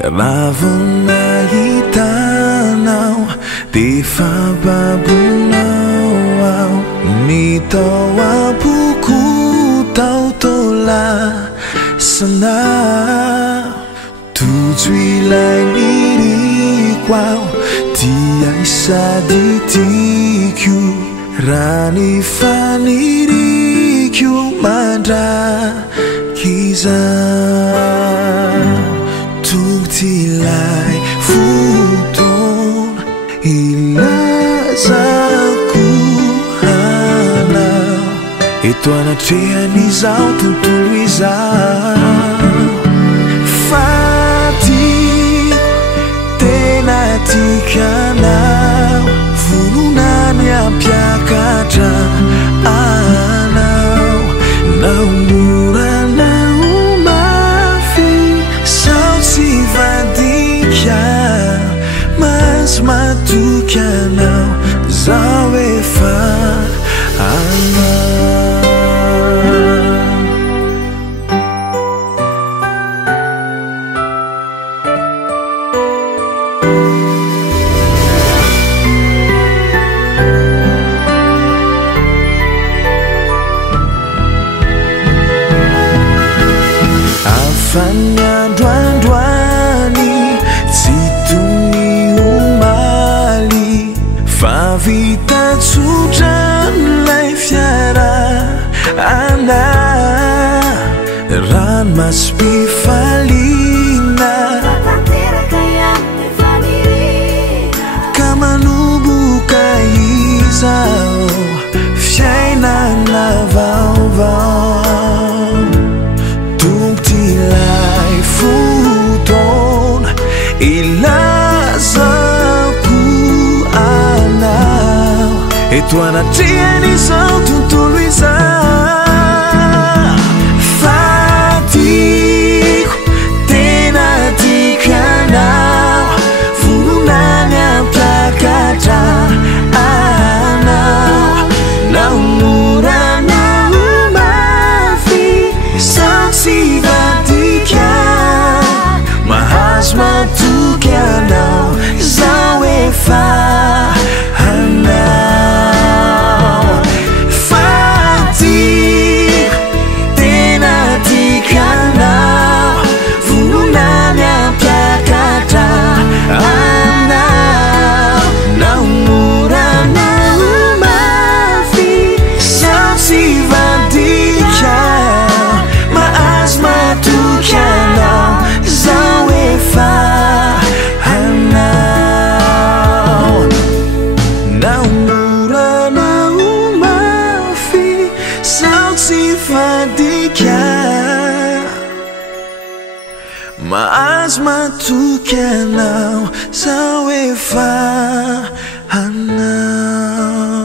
Ravona hitanao defa babonao mitao ampoko tautolasanao tojo ilay liriko ao tiay sady tiako raha ny faniriko mandrakizaho tugtilay fotoana ilazako hanao eto anatrehan'izao tontolo izao fatiko tena tikanao volonany ampiakatra anao naomoranao mafy sao tsy vadika mas matoky anao zao efa anao Fanyandroandroany tsy tony omaly fa vita tsotran'ilay fiara ana rano masom-pifaliana ka manomboka izao fiainana vaovao ilazako anao eto anatrehan'izao tontolo izao fatiko tena tikanao volonany ampiakatra anao naomoranao mafy sao tsy vadika mahazo matoky anao zao efa anao fatiko tena tikanao volonany ampiakatra anao naomoranao mafy sao tsy vadika mahazo matoky anao zao efa anao naomoranao mafy sao tsy vadika mahazo matoky anao zao efa anao